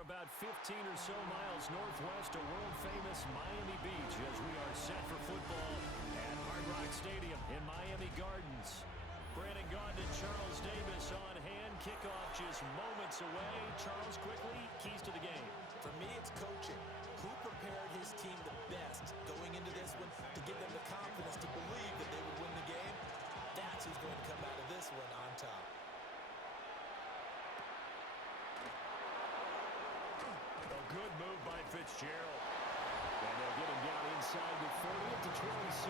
We're about 15 or so miles northwest of world-famous Miami Beach as we are set for football at Hard Rock Stadium in Miami Gardens. Brandon Gaudin and Charles Davis on hand. Kickoff just moments away. Charles, quickly, keys to the game. For me, it's coaching. Who prepared his team the best going into this one to give them the confidence to believe that they would win the game? That's who's going to come out of this one on top. A good move by Fitzgerald. And they'll get him down inside with 40 to 27.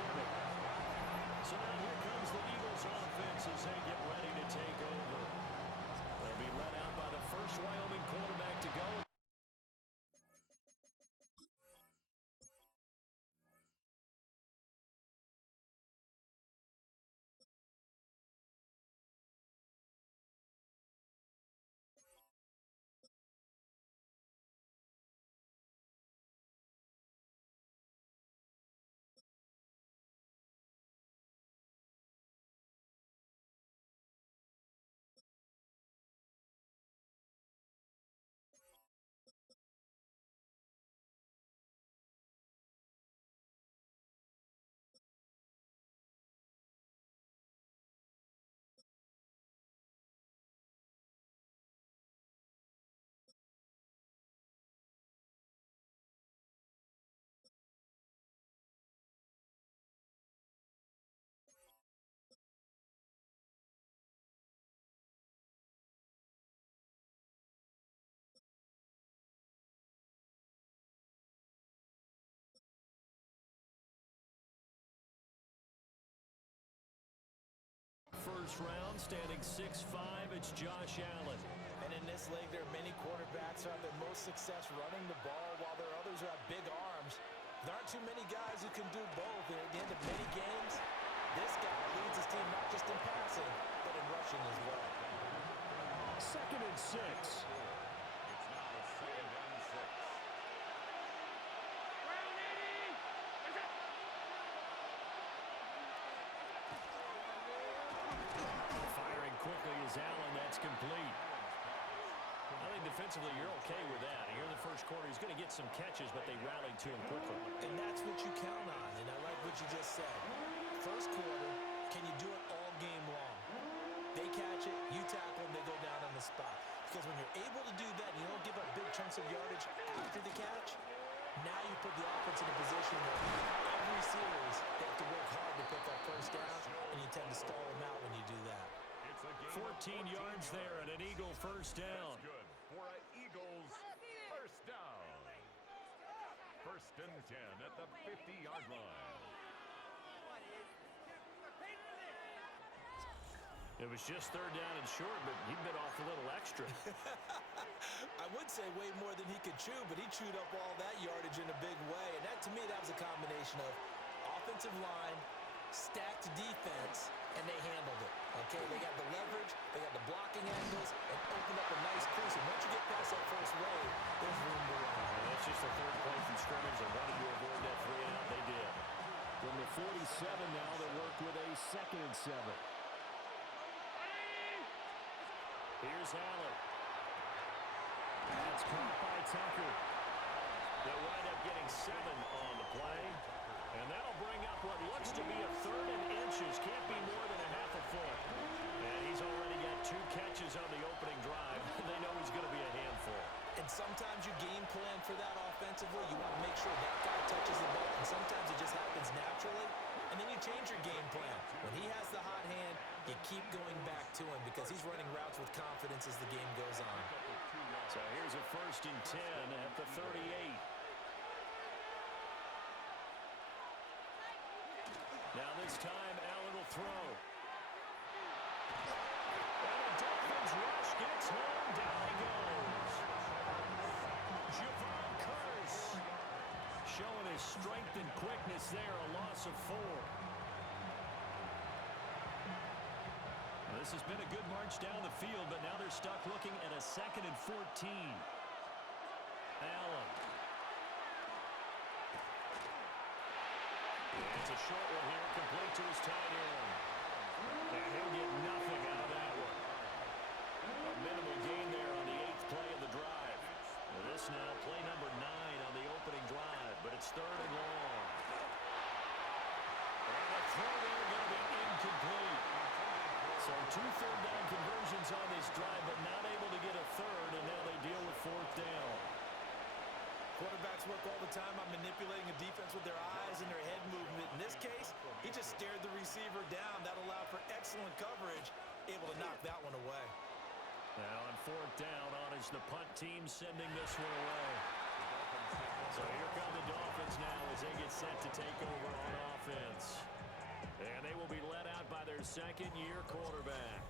So now here comes the Eagles offense as they get ready to take over. They'll be let out by the first Wyoming quarterback to go. First round, standing 6'5", it's Josh Allen. And in this league, there are many quarterbacks who have their most success running the ball, while there are others who have big arms. There aren't too many guys who can do both. And at the end of many games, this guy leads his team not just in passing, but in rushing as well. 2nd and 6. It's now 2nd and 6. Firing quickly is Allen. That's complete. I think defensively you're okay with that. Here in the first quarter, he's going to get some catches, but they rallied to him quickly. And that's what you count on, and I like what you just said. First quarter, can you do it all game long? They catch it, you tackle them, they go down on the spot. Because when you're able to do that and you don't give up big chunks of yardage after the catch, now you put the offense in a position where every series they have to work hard to put that first down, and you tend to stall them out when you do that. 14 yards there and an Eagle first down. That's good for an Eagles first down. 1st and 10 at the 50-yard line. It was just 3rd down and short, but he bit off a little extra. I would say way more than he could chew, but he chewed up all that yardage in a big way. And that, to me, that was a combination of offensive line, stacked defense, and they handled it. Okay, they got the leverage, they got the blocking angles, and opened up a nice crease. And once you get past that first wave, there's room to run. And that's just the 3rd play from scrimmage. They wanted to avoid that 3 and out. They did. From the 47 now, they work with a 2nd and 7. Here's Allen. That's caught by Tucker. They'll wind up getting 7 on the play. And that'll bring up what looks to be a 3rd and inches. Can't be more than a half a foot. And he's already got 2 catches on the opening drive. They know he's going to be a handful. And sometimes you game plan for that offensively. You want to make sure that guy touches the ball. And sometimes it just happens naturally. And then you change your game plan. When he has the hot hand, you keep going back to him because he's running routes with confidence as the game goes on. So here's a 1st and 10 at the 38. Now this time, Allen will throw. And the Dolphins rush gets home. Down he goes. Javon Curse showing his strength and quickness there. A loss of 4. This has been a good march down the field, but now they're stuck looking at a 2nd and 14. Allen. It's a short one here, complete to his tight end. And he'll get nothing out of that one. A minimal gain there on the 8th play of the drive. And third and long. And the throw there going to be incomplete. So 2 third-down conversions on this drive, but not able to get a third, and now they deal with fourth down. Quarterbacks work all the time on manipulating a defense with their eyes and their head movement. In this case, he just stared the receiver down. That allowed for excellent coverage, able to knock that one away. Now on fourth down, on is the punt team sending this one away. So here come the Dolphins now as they get set to take over on offense. And they will be led out by their second-year quarterback.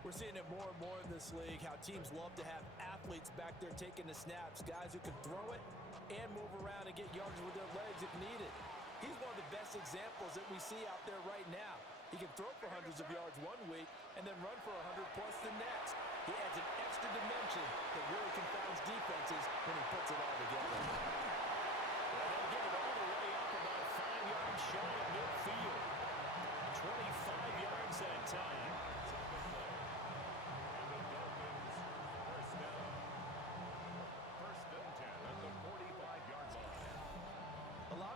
We're seeing it more and more in this league, how teams love to have athletes back there taking the snaps, guys who can throw it and move around and get yards with their legs if needed. He's one of the best examples that we see out there right now. He can throw for hundreds of yards one week and then run for 100-plus the next. He adds an extra dimension that really confounds defenses when he puts it all together. Well, they'll get it all the way up about 5 yards shy of midfield. 25 yards that time.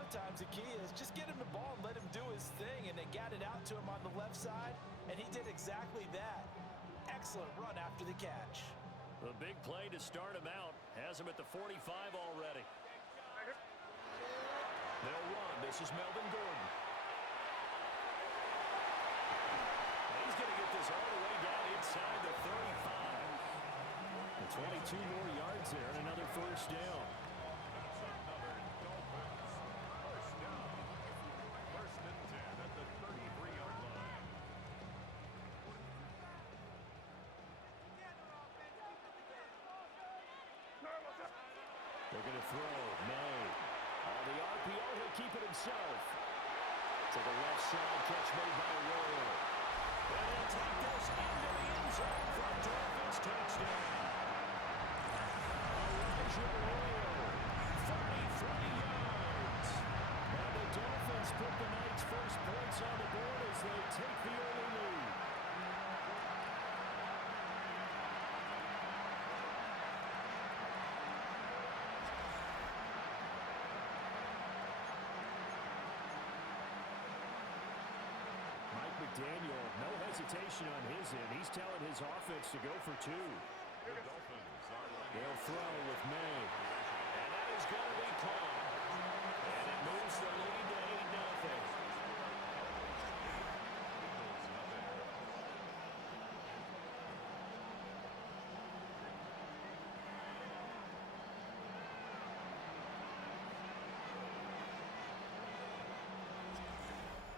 Times the key is just get him the ball and let him do his thing, and they got it out to him on the left side, and he did exactly that. Excellent run after the catch. The big play to start him out has him at the 45 already. They'll run. This is Melvin Gordon. And he's going to get this all the way down inside the 35. And 22 more yards there and another first down. They're going to throw. May. On the RPO, he'll keep it himself. To the left side, catch made by Royal. And he'll take this into the end zone for a Dolphins touchdown. Elijah Royal, 33 yards. And the Dolphins put the Knights' first points on the board as they take the early lead. Daniel, no hesitation on his end. He's telling his offense to go for 2. They'll throw with May. And that is going to be caught. And it moves the lead to 8-0.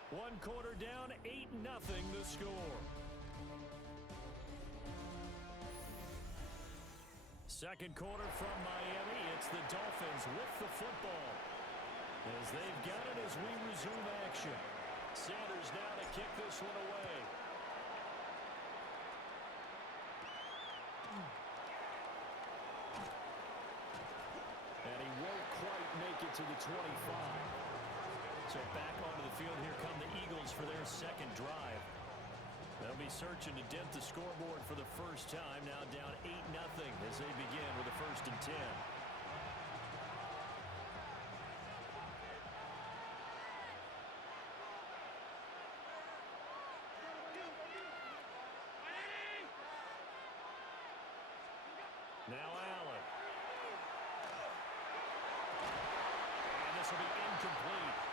One quarter down, 8-0 the score. Second quarter from Miami. It's the Dolphins with the football. As they've got it as we resume action. Sanders now to kick this one away. And he won't quite make it to the 25. So back onto the field, here come the Eagles for their second drive. They'll be searching to dent the scoreboard for the first time, now down 8-0 as they begin with a 1st and 10. Now Allen. And this will be incomplete.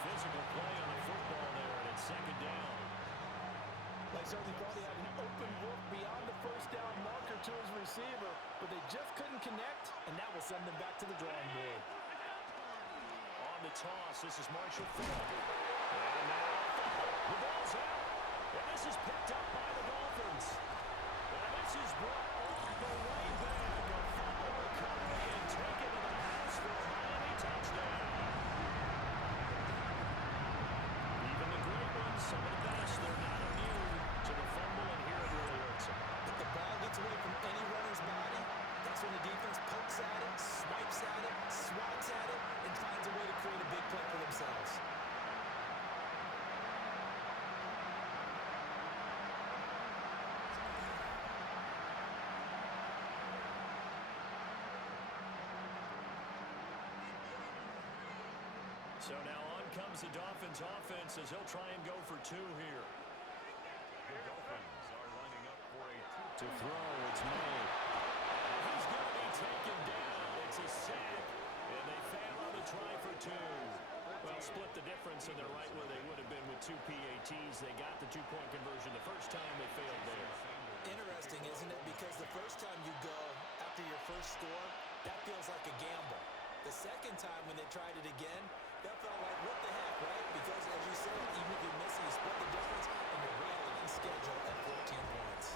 Physical play on the football there, and it's 2nd down. They certainly thought he had an open look beyond the first down marker to his receiver, but they just couldn't connect, and that will send them back to the drawing board. On the toss, this is Marshall Faulk. And now the ball's out, and this is picked up by the Dolphins. And this is brought all the way back. A fumble recovery and taken to the house for a Miami touchdown. Even the great ones, some of the best, they're not immune to the fumble, and here it really hurts them. If the ball gets away from any runner's body, that's when the defense pokes at it, swipes at it, swats at it, and finds a way to create a big play for themselves. So now on comes the Dolphins offense as they'll try and go for two here. The Dolphins are lining up for a To throw, it's made. He's going to be taken down. It's a sack, and they fail on the try for two. Well, split the difference, and they're right where they would have been with two PATs. They got the two-point conversion the first time. They failed there. Interesting, isn't it? Because the first time you go after your first score, that feels like a gamble. The second time when they tried it again, that felt like, what the heck, right? Because, as you said, even if you miss it, you split the difference, and you're right on schedule at 14 points.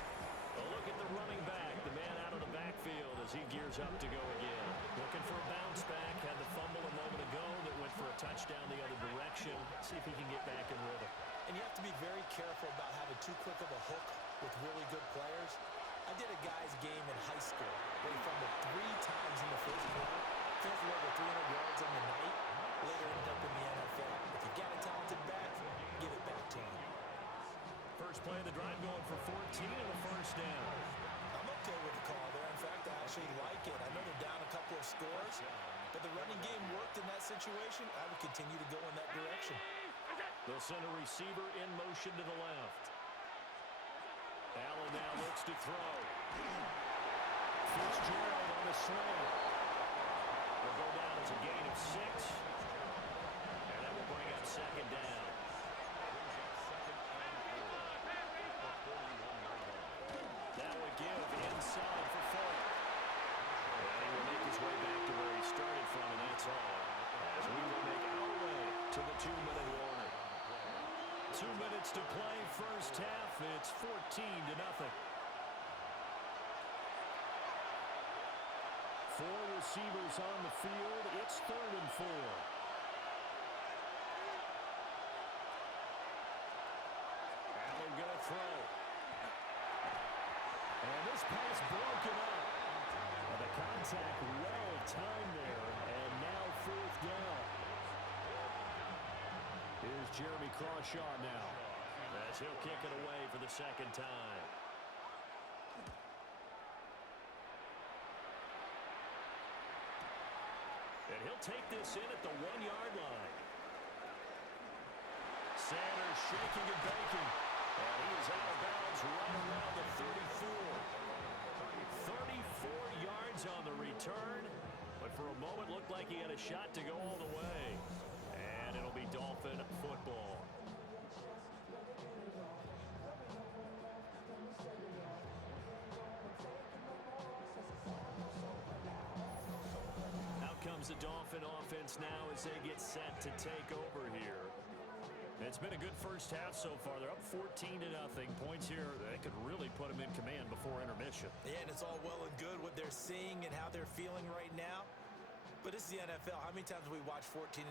Well, look at the running back, the man out of the backfield as he gears up to go again. Looking for a bounce back, had the fumble a moment ago that went for a touchdown the other direction. See if he can get back in rhythm. And you have to be very careful about having too quick of a hook with really good players. I did a guy's game in high school where he fumbled 3 times in the first quarter, finished with over 300 yards on the night, later ended up in the NFL. If you've got a talented back, give it back to him. First play of the drive going for 14 and a first down. I'm okay with the call there. In fact, I actually like it. I know they're down a couple of scores, but the running game worked in that situation. I would continue to go in that direction. They'll send a receiver in motion to the left. Allen now looks to throw. Fitzgerald on the slant. Will go down as a gain of 6. And that will bring up second down. That would give inside for 4. And he will make his way back to where he started from, and that's all. As we will make our way to the 2-minute warning. 2 minutes to play, first half. It's 14-0. 4 receivers on the field. It's 3rd and 4. Allen gonna throw. And this pass broken up. And the contact well timed there. And now 4th down. Here's Jeremy Crawshaw now, as he'll kick it away for the second time. And he'll take this in at the 1-yard line. Sanders shaking and baking. And he is out of bounds right around the 34. 34 yards on the return. But for a moment looked like he had a shot to go all the way. And it'll be Dolphin football. Out comes the Dolphin offense now as they get set to take over here. It's been a good first half so far. They're up 14-0. Points here, they could really put them in command before intermission. Yeah, and it's all well and good what they're seeing and how they're feeling right now. But it's the NFL. How many times have we watched 14-0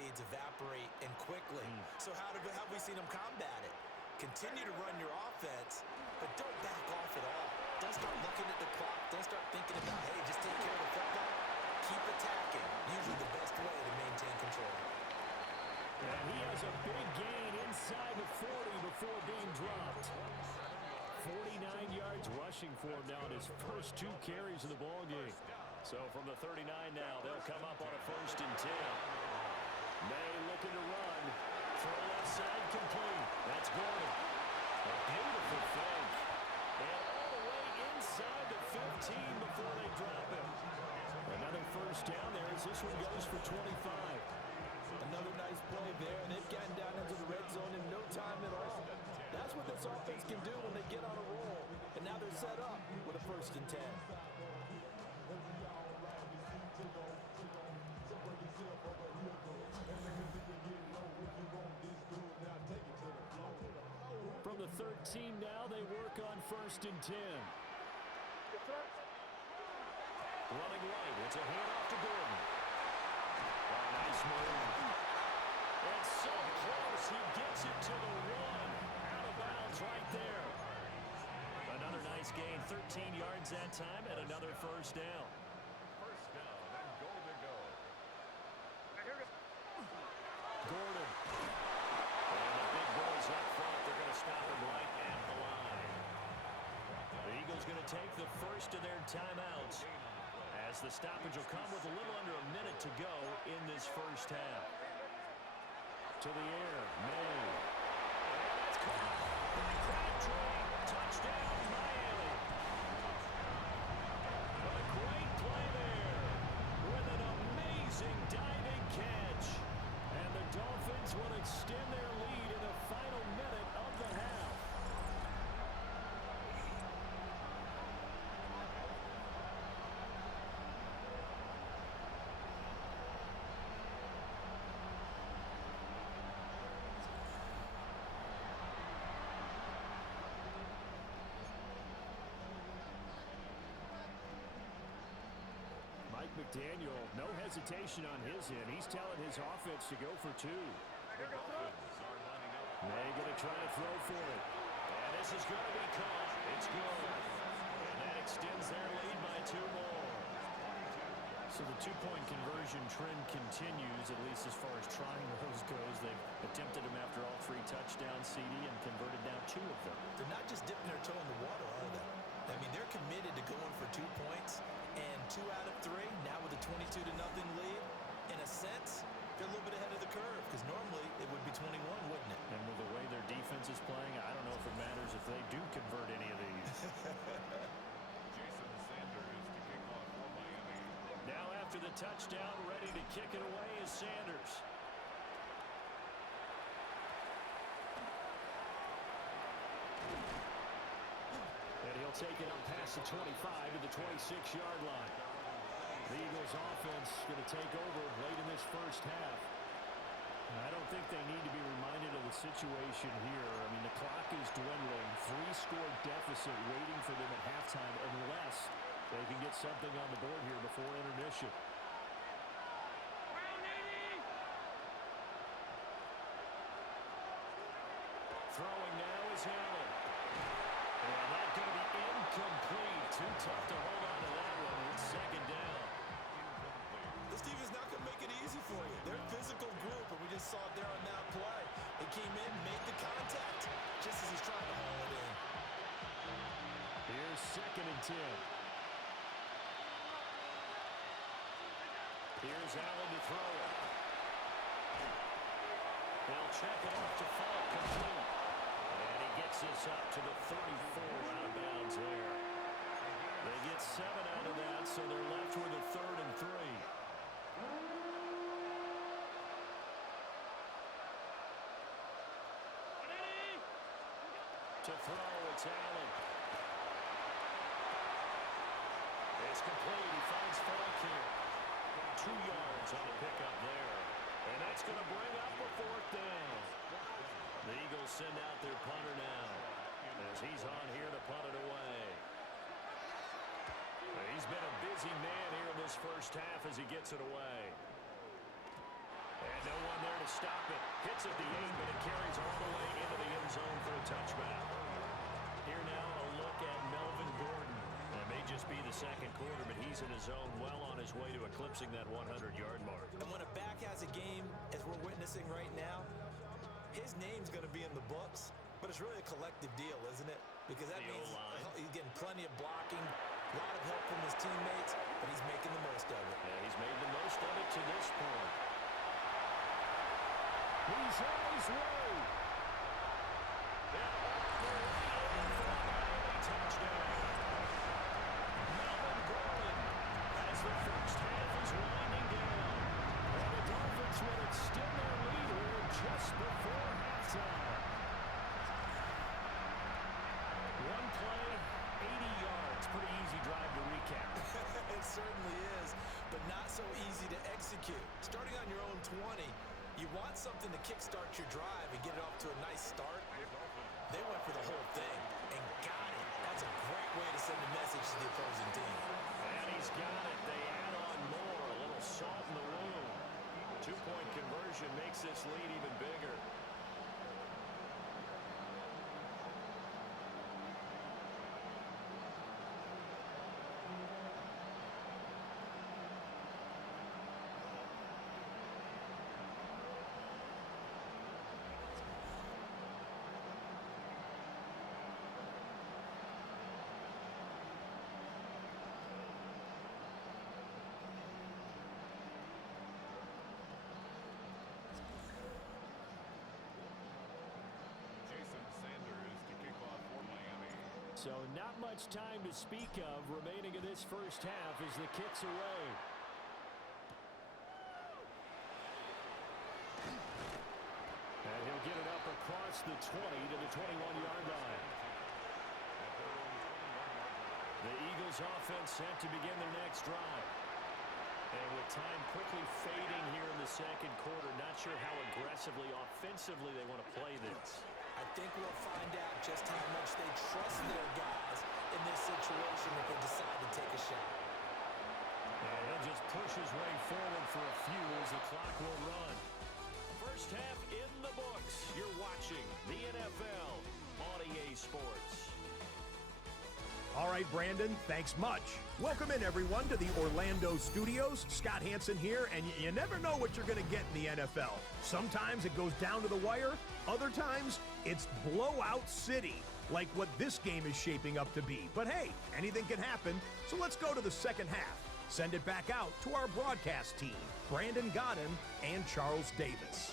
leads evaporate and quickly? So how have we seen them combat it? Continue to run your offense, but don't back off at all. Don't start looking at the clock. Don't start thinking about, hey, just take care of the football. Keep attacking. Usually the best way to maintain control. And he has a big gain inside the 40 before being dropped. 49 yards rushing for him now in his first 2 carries of the ball game. So from the 39 now, they'll come up on a 1st and 10. May looking to run. Throw left side complete. That's Gordon. A beautiful fake. And all the way inside the 15 before they drop him. Another first down there as this one goes for 25. Another nice play there. They've gotten down into the red zone in no time at all. That's what this offense can do when they get on a roll. And now they're set up with a 1st and 10. From the 13 now, they work on 1st and 10. Running right, it's a handoff to Gordon. Oh, nice move. And so close, he gets it to the 1. Out of bounds right there. Another nice gain, 13 yards that time, and another first down. first down and goal to go. Gordon. And the big boys up front, they're going to stop him right at the line. The Eagles going to take the first of their timeouts as the stoppage will come with a little under a minute to go in this first half. to the air. May. And that's caught by Crabtree. Touchdown, Miami. A great play there with an amazing diving catch. And the Dolphins will extend their lead in the final minute of the half. McDaniel, no hesitation on his end. He's telling his offense to go for two. The Dolphins are lining up. May going to try to throw for it. And this is going to be caught. It's good. And that extends their lead by 2 more. So the two-point conversion trend continues, at least as far as trying those goes. They've attempted them after all 3 touchdowns, CD, and converted now 2 of them. They're not just dipping their toe in the water, are they? I mean, they're committed to going for 2 points. And 2 out of 3, now with a 22-0 lead. In a sense, they're a little bit ahead of the curve because normally it would be 21, wouldn't it? And with the way their defense is playing, I don't know if it matters if they do convert any of these. Jason Sanders to kick off for Miami. Now after the touchdown, ready to kick it away is Sanders. And he'll take it up past the 25 to the 26-yard line. The Eagles offense going to take over late in this first half. I don't think they need to be reminded of the situation here. I mean, the clock is dwindling. 3-score deficit waiting for them at halftime unless they can get something on the board here before intermission. Throwing now is Allen. And that's going to be incomplete. Too tough to hold on to that one with 2nd down. This team is not going to make it easy for you. They're a physical group, and we just saw it there on that play. They came in, made the contact, just as he's trying to haul it in. Here's 2nd and 10. Here's Allen to throw it. They'll check it off to Falk, complete. And he gets this up to the 34 out of bounds there. They get 7 out of that, so they're left with a 3rd and 3. To throw, it's Allen. It's complete. He finds Falk here. 2 yards on the pickup there. And that's going to bring up a 4th down. The Eagles send out their punter now as he's on here to punt it away. He's been a busy man here in this first half as he gets it away. And no one there to stop it. Hits at the 8, but it carries all the way into the end zone for a touchback. Here now a look at Melvin Gordon. It may just be the 2nd quarter, but he's in his zone, well on his way to eclipsing that 100-yard mark. And when a back has a game, as we're witnessing right now, his name's going to be in the books, but it's really a collective deal, isn't it? Because that means he's getting plenty of blocking, a lot of help from his teammates, but he's making the most of it. Yeah, he's made the most of it to this point. He's on his way. Touchdown. Melvin Gordon as the first half is winding down. And the Dolphins will extend their lead here just before halftime. One play, 80 yards. Pretty easy drive to recap. It certainly is, but not so easy to execute. Starting on your own 20, you want something to kickstart your drive and get it off to a nice start. They went for the whole thing and got it. That's a great way to send a message to the opposing team. And he's got it. They add on more. A little salt in the wound. 2-point conversion makes this lead even bigger. So not much time to speak of remaining in this first half as the kick's away. And he'll get it up across the 20 to the 21-yard line. The Eagles offense set to begin their next drive. And with time quickly fading here in the second quarter, not sure how aggressively, offensively they want to play this. I think we'll find out just how much they trust their guys in this situation if they decide to take a shot. And he'll just push his way forward for a few as the clock will run. First half in the books. You're watching the NFL on EA Sports. All right, Brandon, thanks much. Welcome in, everyone, to the Orlando studios. Scott Hansen here, and you never know what you're going to get in the NFL. Sometimes it goes down to the wire. Other times, it's blowout city, like what this game is shaping up to be. But hey, anything can happen, so let's go to the second half. Send it back out to our broadcast team, Brandon Godden and Charles Davis.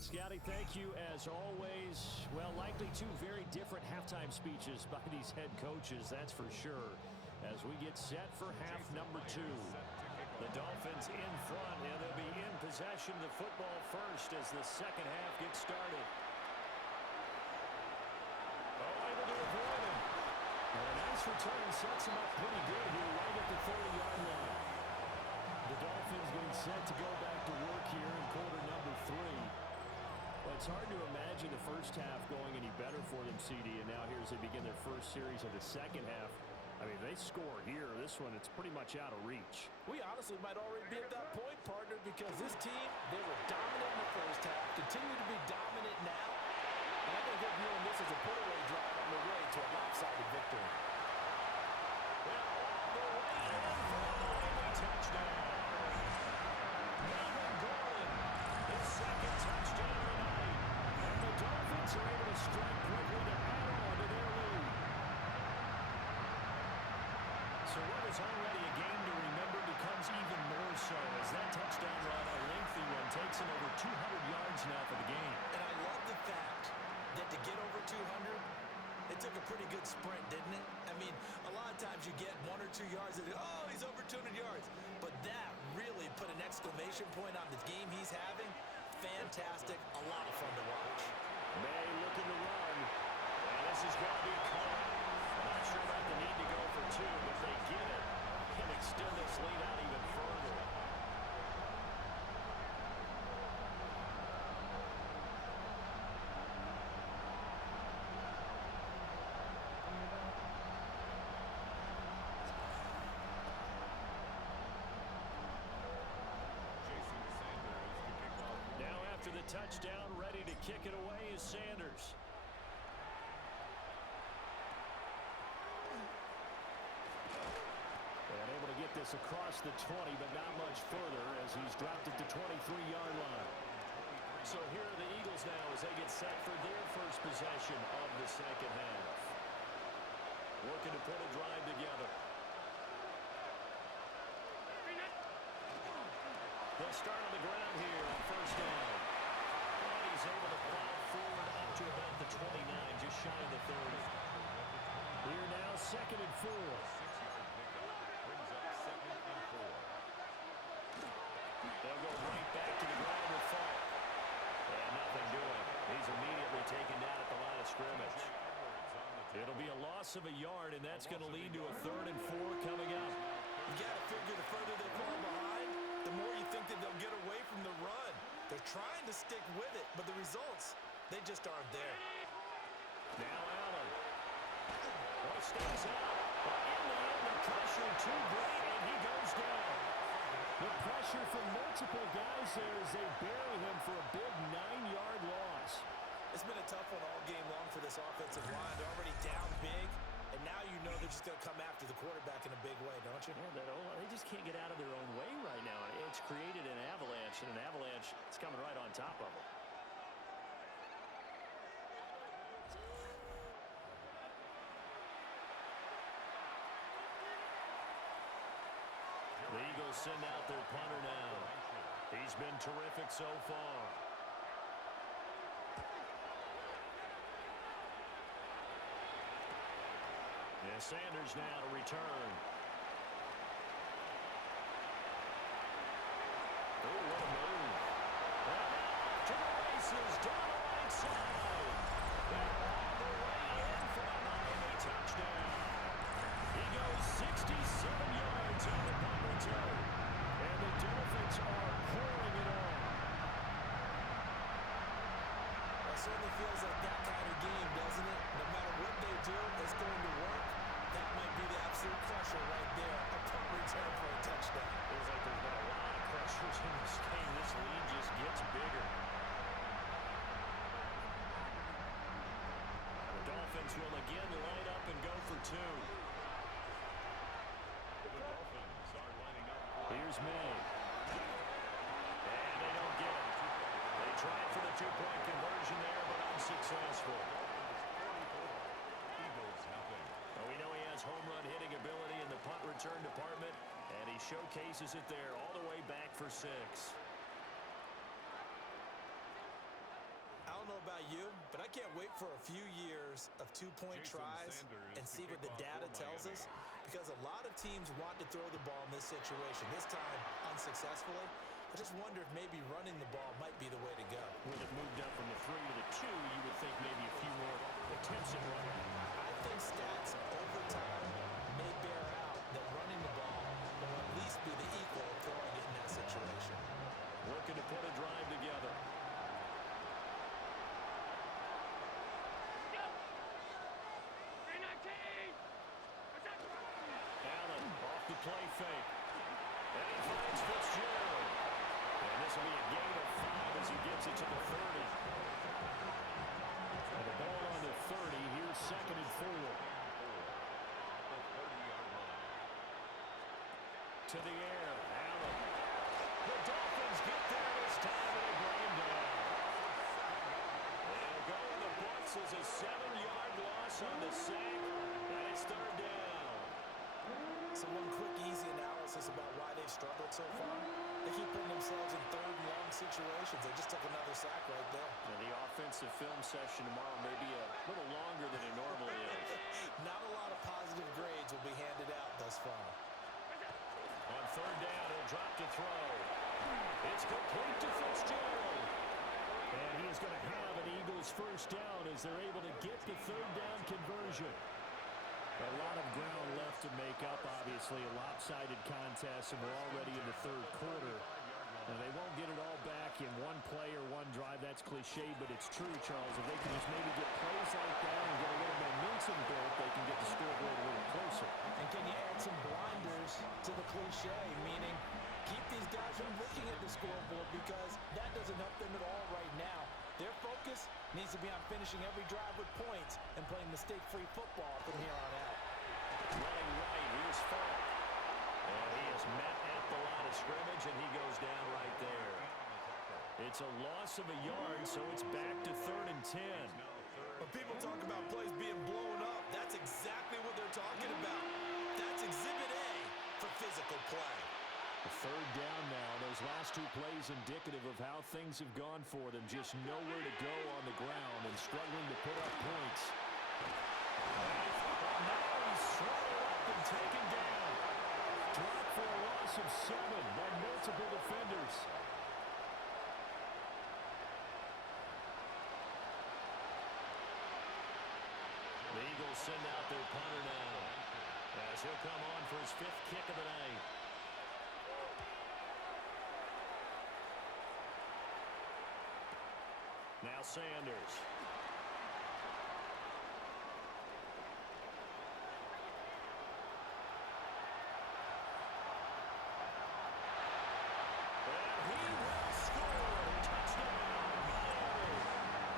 Scotty, thank you as always. Well, likely two very different halftime speeches by these head coaches, that's for sure, as we get set for half number two. The Dolphins in front, and they'll be in possession of the football first as the second half gets started. Oh, able to avoid him. And a nice return sets him up pretty good here right at the 30-yard line. The Dolphins getting set to go back to work here in quarter number 3. Well, it's hard to imagine the first half going any better for them, CD, and now here as they begin their first series of the second half. I mean, they score here. This one, it's pretty much out of reach. We honestly might already be at that point, partner, because this team, they were dominant in the first half, continue to be dominant now. And I'm going to go viewing this as a put-away drive on the way to a lopsided victory. Well, all the way in for the Miami touchdown. Melvin Gordon, his second touchdown of the night. And the Dolphins are able to strike quickly to add on to their lead. So what is already a game to remember becomes even more so as that touchdown run, a lengthy one, takes him over 200 yards now for the game. And I love the fact that to get over 200, it took a pretty good sprint, didn't it? I mean, a lot of times you get 1 or 2 yards and, oh, he's over 200 yards. But that really put an exclamation point on the game he's having. Fantastic, a lot of fun to watch. May looking to run, and this is going to be caught. Not sure about the need to go for 2, but they get it and extend this lead out even further. Now after the touchdown, ready to kick it away is Sanders. And able to get this across the 20, but not much further as he's dropped it to 23-yard line. So here are the Eagles now as they get set for their first possession of the second half. Working to put a drive together. They'll start on the ground here on first down. And he's able to plow forward up to about the 29, just shy of the 30. Here now, 2nd and 4. They'll go right back to the ground with Falk. And nothing doing. He's immediately taken down at the line of scrimmage. It'll be a loss of a yard, and that's going to lead to a 3rd and 4 coming up. You got to figure the further they fall behind, the more you think that they'll get away from the run. They're trying to stick with it, but the results, they just aren't there. Now Allen. Well, stays out. But in the end, the pressure too great, and he goes down. The pressure from multiple guys there as they bury him for a big 9-yard loss. It's been a tough one all game long for this offensive line. They're already down big, and now you know they're just going to come after the quarterback in a big way, don't you? Yeah, they just can't get out of their own way right now. It's created an avalanche, and an avalanche is coming right on top of them. The Eagles send out their punter now. He's been terrific so far. And Sanders now to return. Oh, what a move. And off to the races down the right side. They're on their way in for a Miami touchdown. He goes 67 yards on the punt return. And the Dolphins are pouring it on. It certainly feels like that kind of game, doesn't it? No matter what they do, it's going to work. That might be the absolute crusher right there. A punt return for a touchdown. Feels like there's been a lot of pressures in this game. This lead just gets bigger. The Dolphins will again light up and go for two. The Dolphins are lining up. Here's May. And they don't get it. They tried for the two-point conversion there, but unsuccessful. Eagles nothing. Well, we know he has home run hitting ability in the punt return department, and he showcases it there all the way back for 6. I don't know about you, but I can't wait for a few years of two-point Jason tries Sanders and see to what the kick off data for tells Miami. us, because a lot of teams want to throw the ball in this situation. This time, unsuccessfully. I just wonder if maybe running the ball might be the way to go. With it moved up from the 3 to the 2, you would think maybe a few more attempts at running. I think stats over time may bear out that running the ball will at least be the equal of throwing it in that situation. Looking to put a drive together. Allen off the play fake. And he finds Fitzgerald. And this will be a gain of 5 as he gets it to the 30. And the ball on the 30. Here's 2nd and 4. To the air. Allen. The Dolphins get there this time and they bring him down. They'll go in the books as a 7-yard loss on the sack. And it's 3rd down. So one quick, easy analysis about why they've struggled so far. They keep putting themselves in 3rd and long situations. They just took another sack right there. And the offensive film session tomorrow may be a little longer than it normally is. Not a lot of positive grades will be handed out thus far. On 3rd down, he'll drop to throw. It's complete to Fitzgerald. And he is going to have an Eagles 1st down as they're able to get the 3rd down conversion. A lot of ground left to make up, obviously. A lopsided contest, and we're already in the 3rd quarter. Now, they won't get it all back in one play or one drive. That's cliche, but it's true, Charles. If they can just maybe get plays like that and get a little momentum built, they can get the scoreboard a little closer. And can you add some blinders to the cliche, meaning keep these guys from looking at the scoreboard, because that doesn't help them at all right now. Their focus needs to be on finishing every drive with points and playing mistake-free football from here on out. Running right, here's Falk. And he is met at the line of scrimmage, and he goes down right there. It's a loss of a yard, so it's back to 3rd and 10. When people talk about plays being blown up, that's exactly what they're talking about. That's Exhibit A for physical play. The 3rd down now. Those last 2 plays indicative of how things have gone for them. Just nowhere to go on the ground and struggling to put up points. Now he's swallowed up and taken down. Dropped for a loss of 7 by multiple defenders. The Eagles send out their punter now, as he'll come on for his 5th kick of the night. Now Sanders. And he will score. Touchdown, Miami.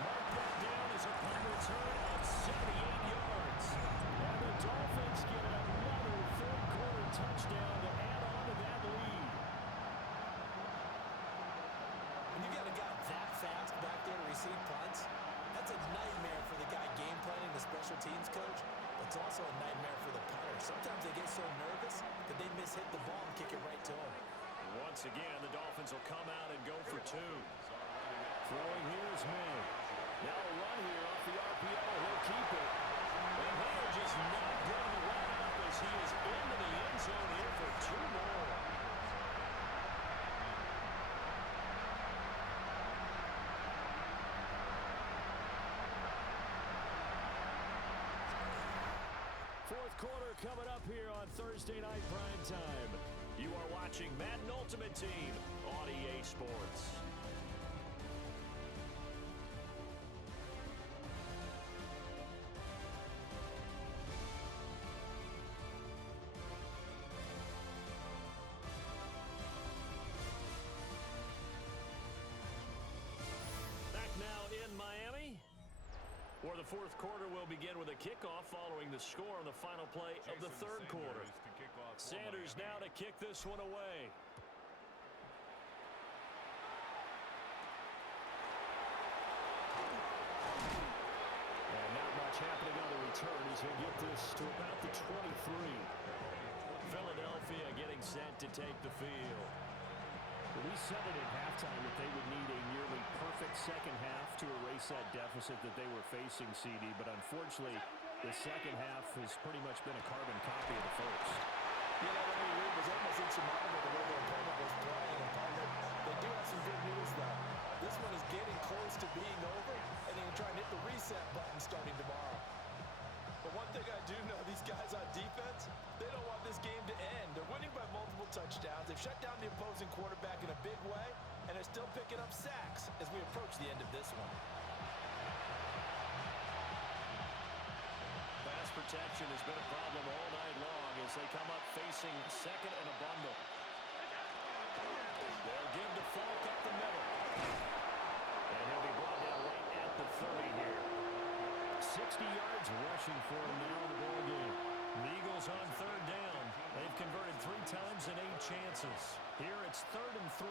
Mark that down as a punt return of 78 yards. And the Dolphins get another 3rd quarter touchdown to add on to that lead. When you got a guy that fast back there to receive punts, that's a nightmare for the guy game planning, the special teams coach. But It's also a nightmare for the punter. Sometimes they get so nervous that they miss-hit the ball and kick it right to them. Once again, the Dolphins will come out and go for two. Throwing here is May. Now a run here off the RPO. He'll keep it. And they are just not going to let up as he is into the end zone here for two more. Fourth quarter coming up here on Thursday Night Primetime. You are watching Madden Ultimate Team on EA Sports. Back now in Miami, where the fourth quarter will begin with a kickoff following the score on the final play of the third quarter. Sanders now to kick this one away. And not much happening on the return as he'll get this to about the 23. Philadelphia getting set to take the field. We said it at halftime that they would need a nearly perfect second half to erase that deficit that they were facing, CD, but unfortunately, the second half has pretty much been a carbon copy of the first. You know, it was almost insurmountable the way their opponent was playing. And partner, they do have some good news, though. This one is getting close to being over, and they can try and hit the reset button starting tomorrow. But one thing I do know, these guys on defense, they don't want this game to end. They're winning by multiple touchdowns. They've shut down the opposing quarterback in a big way, and they're still picking up sacks as we approach the end of this one. Pass protection has been a problem all night long as they come up facing second and a bundle. They'll give to Falk up the middle. And he'll be brought down right at the 30 here. 60 yards rushing for him now in the ball game. The Eagles on third down. They've converted 3 times and 8 chances. Here it's 3rd and 3.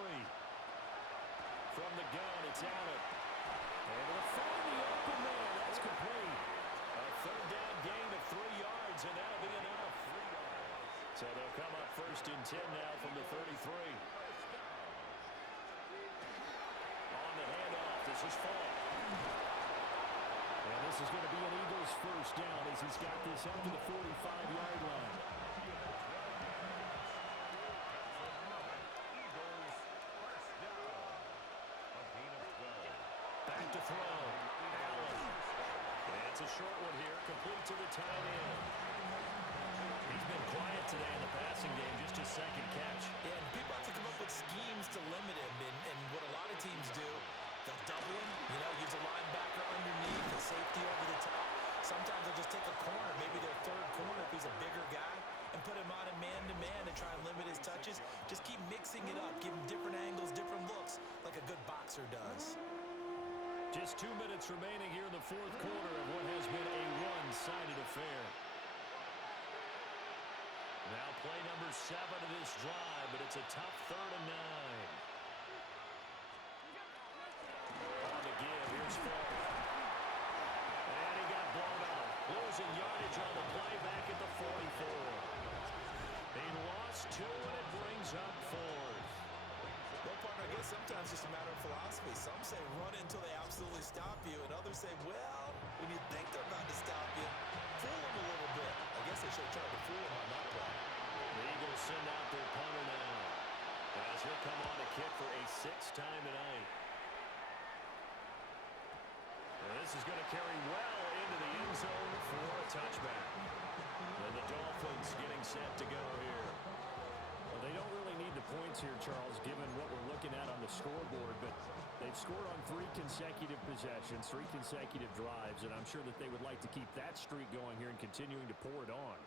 From the gun, it's Allen. And they'll find the open man. That's complete. A third down gain of 3 yards, and that'll be enough. So they'll come up 1st and 10 now from the 33. On the handoff, this is Falk. And this is going to be an Eagles first down as he's got this up to the 45-yard line. Back to throw. Allen. And it's a short one here, complete to the tight end. He's been quiet today in the passing game, just his second catch. Yeah, and people have to come up with schemes to limit him, and what a lot of teams do, they'll double him, use a linebacker underneath, a safety over the top. Sometimes they'll just take a corner, maybe their third corner if he's a bigger guy, and put him on a man-to-man to try and limit his touches. Just keep mixing it up, give him different angles, different looks, like a good boxer does. Just 2 minutes remaining here in the fourth quarter of what has been a one-sided affair. Now play number 7 of this drive, but it's a tough 3rd and 9. On the give, here's Falk. And he got blown out. Losing yardage on the play back at the 44. He lost 2, and it brings up 4th. Well, partner, I guess sometimes it's just a matter of philosophy. Some say run until they absolutely stop you, and others say, well, when you think they're about to stop you, fool them a little bit. I guess they should have tried to fool him on that play. The Eagles send out their punter now, as he'll come on to kick for a 6th time tonight. And this is going to carry well into the end zone for a touchback. And the Dolphins getting set to go here. Well, they don't really need the points here, Charles, given what we're looking at on the scoreboard, but they've scored on 3 consecutive possessions, 3 consecutive drives, and I'm sure that they would like to keep that streak going here and continuing to pour it on.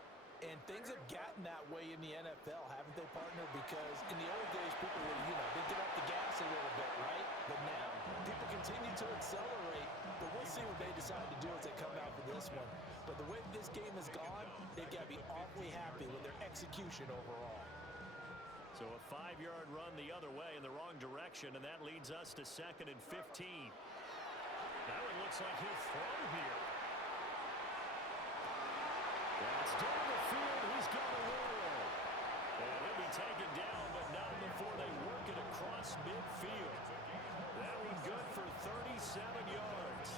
And things have gotten that way in the NFL, haven't they, partner? Because in the old days, people would, they'd get off the gas a little bit, right? But now, people continue to accelerate. But we'll see what they decide to do as they come out for this one. But the way this game has gone, they've got to be awfully happy with their execution overall. So a 5-yard run the other way in the wrong direction, and that leads us to 2nd and 15. Now it looks like he'll throw here. That's down the field. He's got a roll. And he'll be taken down, but not before they work it across midfield. That one good for 37 yards.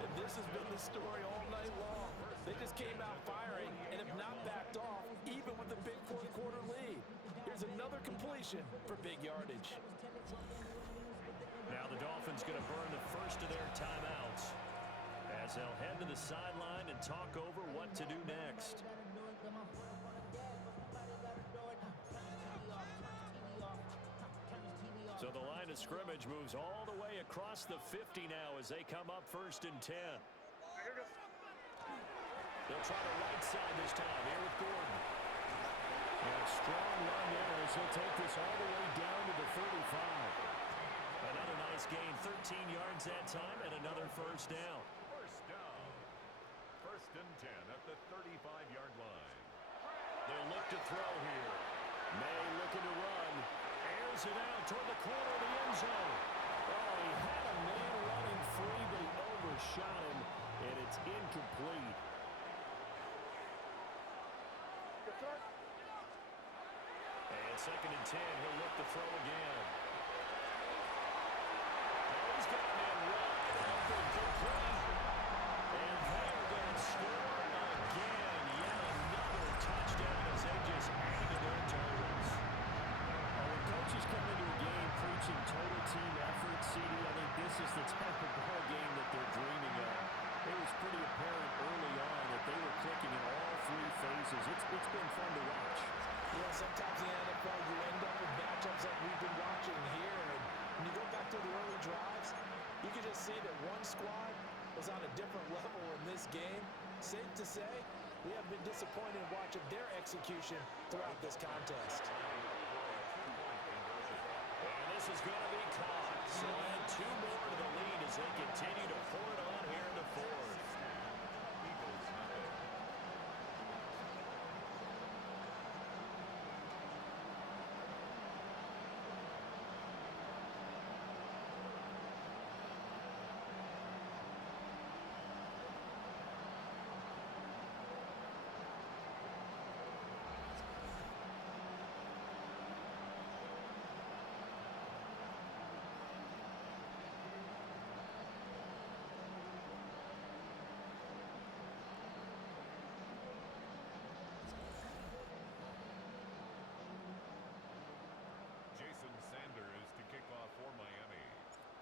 And this has been the story all night long. They just came out firing and have not backed off, even with a big fourth-quarter lead. Here's another completion for big yardage. Now the Dolphins going to burn the first of their timeouts as they'll head to the sideline and talk over what to do next. So the line of scrimmage moves all the way across the 50 now as they come up 1st and 10. They'll try the right side this time here with Gordon. And a strong run there as he'll take this all the way down to the 35. Another nice gain, 13 yards that time, and another first down. First down. 1st and 10 at the 35-yard line. They'll look to throw here. May looking to run. Airs it out toward the corner of the end zone. Oh, he had a man running free, but he overshot him, and it's incomplete. And 2nd and 10, he'll look to throw again. Oh, he's got a man wide open, complete. And they're going to score again. Yet another touchdown as they just add to their totals. When coaches come into a game preaching total team effort, CD, I think this is the type of ball game that they're dreaming of. It was pretty apparent early on that they were clicking in all 3 phases. It's been fun to watch. Yeah, sometimes in the NFL you end up with matchups like we've been watching here. And when you go back to the early drives, you can just see that one squad was on a different level in this game. Safe to say, we have been disappointed in watching their execution throughout this contest. And this is going to be caught. So add 2 more to the lead as they continue to pour it on here in the 4th.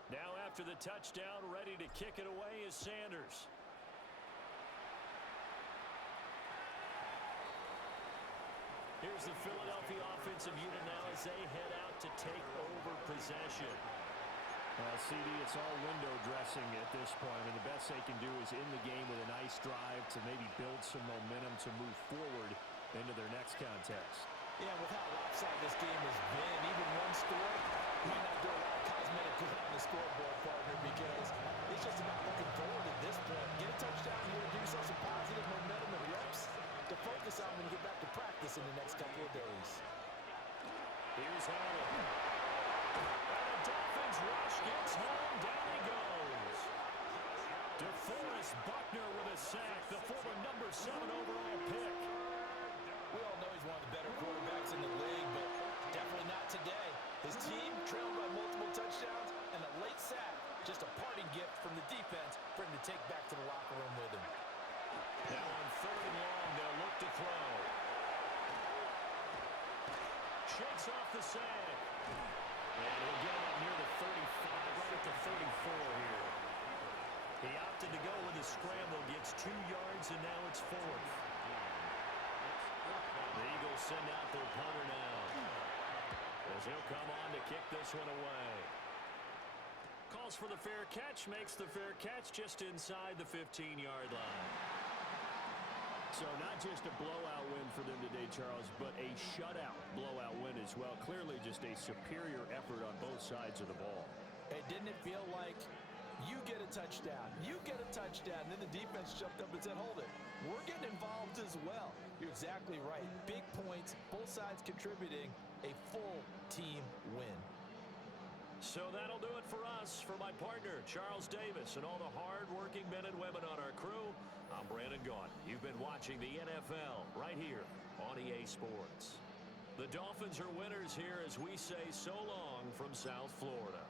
Now after the touchdown, ready to kick it away is Sanders. Here's the Philadelphia offensive unit now as they head out to take over possession. CD, it's all window dressing at this point, and the best they can do is in the game with a nice drive to maybe build some momentum to move forward into their next contest. Yeah, with how lopsided this game has been, even one score might not do a lot of cosmetic good on the scoreboard, partner, because it's just about looking forward at this point. Get a touchdown here, give yourself some positive momentum and reps to focus on when you get back to practice in the next couple of days. Here's Allen. And the Dolphins rush gets home. Down he goes. DeForest Buckner with a sack, the former number 7 overall pick. We all know he's one of the better quarterbacks in the league, but definitely not today. His team trailed by multiple touchdowns, and a late sack, just a parting gift from the defense for him to take back to the locker room with him. Now on 3rd and long, they'll look to throw. Shakes off the sack. And he'll get him up near the 35, right at the 34 here. He opted to go with the scramble, gets 2 yards, and now it's 4th. The Eagles send out their punter now, as he'll come on to kick this one away. Calls for the fair catch, makes the fair catch just inside the 15-yard line. So not just a blowout win for them today, Charles, but a shutout blowout win as well. Clearly just a superior effort on both sides of the ball. Hey, didn't it feel like you get a touchdown, and then the defense jumped up and said, hold it, we're getting involved as well. You're exactly right. Big points, both sides contributing, a full team win. So that'll do it for us. For my partner, Charles Davis, and all the hard-working men and women on our crew, I'm Brandon Gaudin. You've been watching the NFL right here on EA Sports. The Dolphins are winners here as we say so long from South Florida.